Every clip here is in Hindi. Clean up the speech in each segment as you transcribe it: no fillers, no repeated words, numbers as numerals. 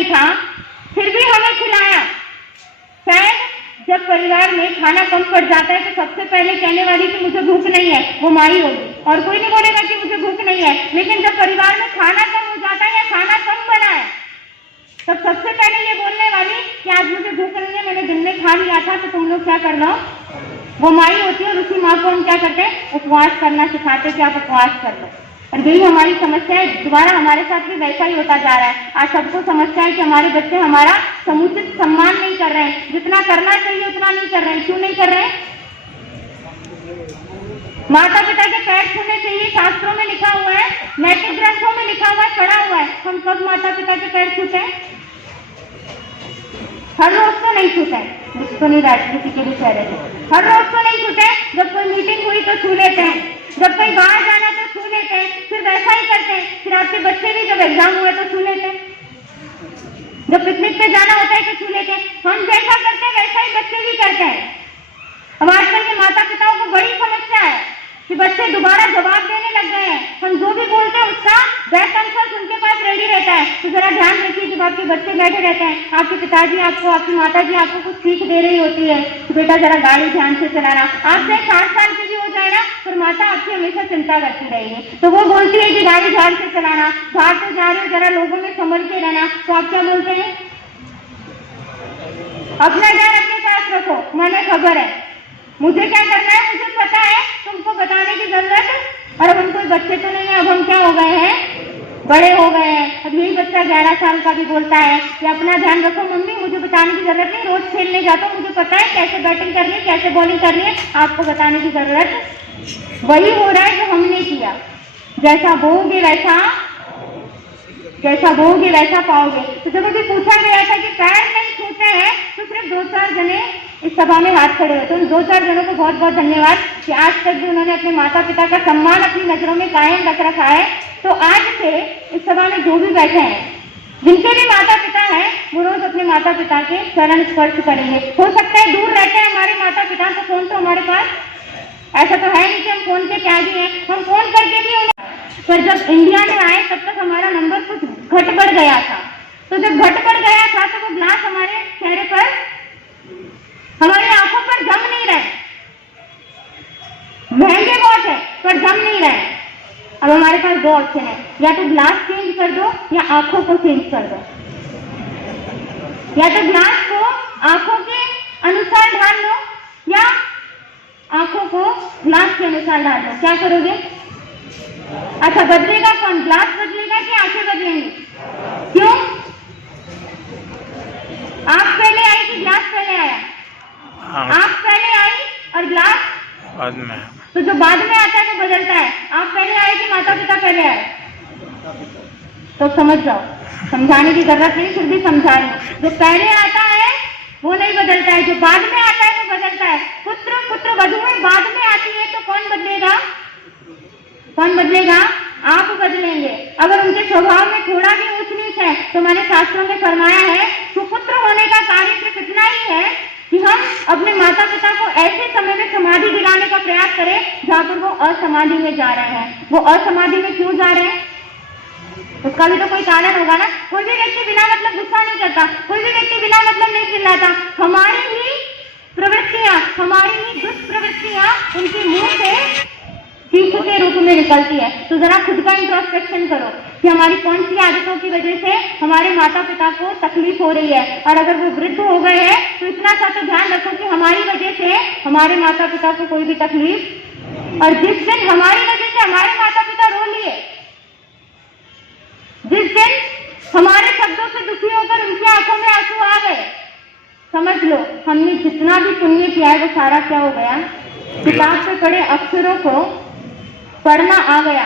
नहीं था, फिर भी हमें खिलाया। शायद जब परिवार में खाना कम पड़ जाता है तो सबसे पहले कहने वाली कि मुझे भूख नहीं है वो माई होगी, और कोई नहीं बोलेगा कि मुझे भूख नहीं है। लेकिन जब परिवार में खाना कम हो जाता है या खाना कम बना है, तब सबसे पहले ये बोलने वाली कि आज मुझे भूख नहीं है, मैंने दिन में खा लिया था, तो तुम लोग क्या कर लो, वो माई होती है। और उसी माँ को हम क्या करते हैं, उपवास करना सिखाते कि आप उपवास कर लो। और यही हमारी समस्या है, दोबारा हमारे साथ भी वैसा ही होता जा रहा है। आज सबको समस्या है कि हमारे बच्चे हमारा समुचित सम्मान नहीं कर रहे हैं, जितना करना चाहिए उतना नहीं कर रहे हैं। क्यों नहीं कर रहे हैं? माता पिता के पैर छूने चाहिए, शास्त्रों में लिखा हुआ है, नैतिक ग्रंथों में लिखा हुआ है, पढ़ा हुआ है। हम कब माता पिता के पैर छूते हैं? हर रोज तो नहीं छूते हैं, तो नहीं बैठ किसी के भी चेहरे पे हर रोज तो नहीं छूते। जब कोई मीटिंग हुई तो छू लेते हैं, जब कोई बाहर जाना तो छू लेते हैं, फिर वैसा ही करते हैं। फिर आपके बच्चे भी जब एग्जाम हुए तो छू लेते हैं, जब पिकनिक पे जाना होता है तो छू लेते हैं। हम जैसा करते हैं वैसा ही बच्चे भी करते हैं। अब आजकल के माता पिताओं को बड़ी समस्या है कि बच्चे दोबारा जवाब देने लग गए हैं। हम जो भी बोलते हैं उसका बैक आंसर उनके पास रेडी रहता है। तो जरा ध्यान रखिए, जब आपके बच्चे बैठे रहते हैं, आपके पिताजी आपको, आपकी माता जी आपको कुछ सीख दे रही होती है कि बेटा जरा गाड़ी ध्यान से चलाना। आपसे 60 साल की भी हो जाए ना, पर माता आपकी हमेशा चिंता करती रहेगी। तो वो बोलती है कि गाड़ी ध्यान से चलाना, बाहर से जा रहे हो जरा लोगों में संभल के रहना, तो आप क्या बोलते हैं? अपना ध्यान अपने पास रखो, मैंने खबर है, मुझे क्या करना है मुझे पता है, तुमको बताने की जरूरत। और अब हम कोई बच्चे तो नहीं है, अब हम क्या हो गए हैं, बड़े हो गए हैं। अब यही बच्चा 11 साल का भी बोलता है कि अपना ध्यान रखो मम्मी, मुझे बताने की जरूरत नहीं, रोज खेलने जाता हूँ, मुझे पता है कैसे बैटिंग करनी है, कैसे बॉलिंग करनी है, आपको बताने की जरूरत। वही हो रहा है जो हमने किया, जैसा बोओगे वैसा पाओगे। तो जब अभी पूछा गया था कि पैर नहीं छूते हैं, तो सिर्फ 2-4 जने इस सभा में हाथ खड़े हुए। तो उन 2-4 जनों को बहुत बहुत धन्यवाद कि आज तक भी उन्होंने अपने माता पिता का सम्मान अपनी नजरों में कायम रख रखा है। तो आज से इस सभा में जो भी बैठे हैं, जिनके भी माता पिता हैं, वो रोज अपने माता पिता के चरण स्पर्श करेंगे। हो सकता है दूर रहते हैं हमारे माता पिता, तो फोन तो हमारे पास ऐसा तो है नहीं कि हम फोन के त्यागी हैं, हम फोन करके भी उन्हें। पर जब इंडिया में आए तब तक हमारा नंबर कुछ घट बढ़ गया था। तो जब घट बढ़ गया था तो वो ग्लास हमारे चेहरे पर, हमारी आंखों पर जम नहीं रहे। महंगे बहुत है पर जम नहीं रहे। अब हमारे पास 2 ऑप्शन है, या तो ग्लास चेंज कर दो या आंखों को चेंज कर दो। या तो ग्लास को आंखों के अनुसार ढाल लो या आंखों को ग्लास के अनुसार ढाल लो। क्या करोगे? अच्छा, बदलेगा कौन? ग्लास बदलेगा कि आंखें बदलेंगी? क्यों? आप पहले आई कि ग्लास पहले आया? आप पहले आई और ग्लास बाद में। तो जो बाद में आता है वो बदलता है। आप पहले आए कि माता पिता पहले आए? तो समझ जाओ, समझाने की जरूरत नहीं, फिर भी समझा रही हूं। जो पहले आता है वो नहीं बदलता है, जो बाद में आता है वो बदलता है। पुत्र वधुएं बाद में आती है तो कौन बदलेगा? कौन बदलेगा? आप बदलेंगे। अगर उनके स्वभाव में थोड़ा भी ऊंच नीच है तो मैंने शास्त्रों में फरमाया है, सुपुत्र होने का कार्य सिर्फ इतना ही है कि हम अपने माता पिता को ऐसे समय में समाधि दिलाने का प्रयास करें जहां पर वो असमाधि में जा रहे हैं। वो असमाधि में क्यों जा रहे हैं, उसका भी तो कोई कारण होगा ना। कोई भी व्यक्ति बिना मतलब गुस्सा नहीं करता, कोई भी व्यक्ति बिना मतलब नहीं चिल्लाता। हमारी ही प्रवृत्तियां, हमारी ही दुष्प्रवृत्तियां उनके मुंह से चीख के रूप में निकलती है। तो जरा खुद का इंट्रोस्पेक्शन करो कि हमारी कौन सी आदतों की वजह से हमारे माता पिता को तकलीफ हो रही है। और अगर वो वृद्ध हो गए हैं तो इतना सा तो ध्यान रखो कि हमारी वजह से हमारे माता पिता को कोई भी तकलीफ। और जिस दिन हमारी वजह से हमारे माता पिता रो लिए, जिस दिन हमारे शब्दों से दुखी होकर उनकी आंखों में आंसू आ गए, समझ लो हमने जितना भी पुण्य किया है वो सारा क्या हो गया, किताब पे पढ़े अक्षरों को पढ़ना आ गया।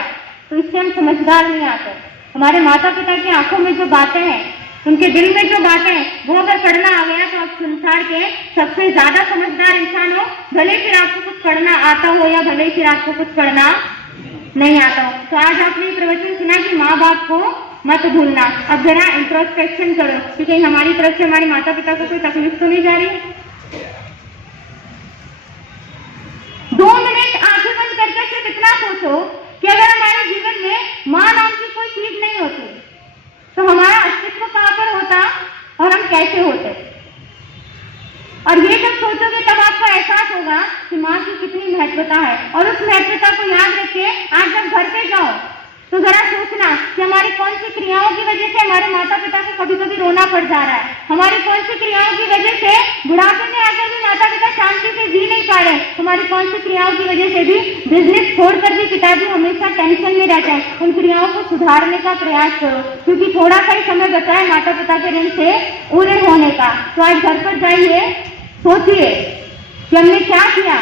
तो इससे हम समझदार नहीं आते। हमारे माता पिता की आंखों में जो बातें हैं, उनके दिल में जो बातें हैं, वो अगर पढ़ना आ गया तो आप संसार के सबसे ज्यादा समझदार इंसान हो, भले फिर आपको कुछ पढ़ना आता हो या भले फिर आपको कुछ पढ़ना नहीं आता हो। तो आज आपने प्रवचन सुना कि माँ बाप को मत भूलना। अब जरा इंट्रोस्पेक्शन करो कि कहीं हमारी तरफ से हमारे माता पिता को कोई तकलीफ तो नहीं जा रही। 2 मिनट आंखें बंद करके सिर्फ इतना सोचो कि अगर हमारे जीवन में माँ नाम की कोई चीज नहीं होती तो हमारा अस्तित्व कहां पर होता? कैसे होते। और ये जब सोचोगे तब आपको एहसास होगा कि माँ की कितनी महत्वता है। और उस महत्वता को याद रखिए, आज जब घर पे जाओ तो जरा सोचना कि हमारी कौन सी क्रियाओं की वजह से हमारे माता पिता को कभी कभी रोना पड़ जा रहा है, हमारी कौन सी क्रियाओं की वजह से बुढ़ापे में आकर भी माता पिता शांति से जी नहीं पा रहे, हमारी कौन सी क्रियाओं की वजह से भी बिजनेस छोड़कर भी पिताजी हमेशा टेंशन में रहते हैं। उन क्रियाओं को सुधारने का प्रयास करो, क्योंकि थोड़ा सा ही समय बचा है माता पिता के ऋण से पूरे होने का। तो आज घर पर जाइए, सोचिए कि हमने क्या किया,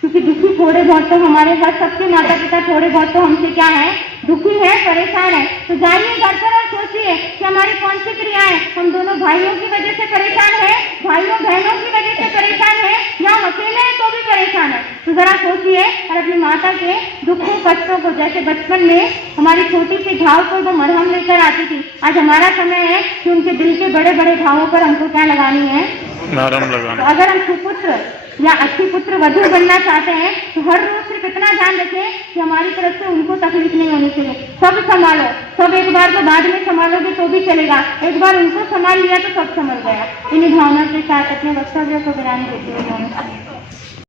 क्योंकि दुखी थोड़े बहुत तो हमारे हर सबके माता पिता थोड़े बहुत तो हमसे क्या है, दुखी है, परेशान है। तो जाइए घर पर और सोचिए कि हमारी कौन सी क्रियाएं हम दोनों भाइयों की वजह से परेशान है, भाइयों बहनों की वजह से परेशान है, या हम अकेले हैं तो भी परेशान है। तो जरा सोचिए और अपनी माता के दुखों कष्टों को, जैसे बचपन में हमारी छोटी सी घाव को वो मरहम लेकर आती थी, आज हमारा समय है कि उनके दिल के बड़े बड़े घावों पर हमको क्या लगानी है, मरहम लगानी। तो अगर हम सुपुत्र या अच्छी पुत्र वधू बनना चाहते हैं तो हर रोज सिर्फ इतना ध्यान रखें कि हमारी तरफ से उनको तकलीफ नहीं होनी चाहिए। सब संभालो, सब एक बार को बाद में संभालोगे तो भी चलेगा, एक बार उनको संभाल लिया तो सब संभल गया। इन्हीं भावना के साथ अपने वक्तव्य को विराम देते हुए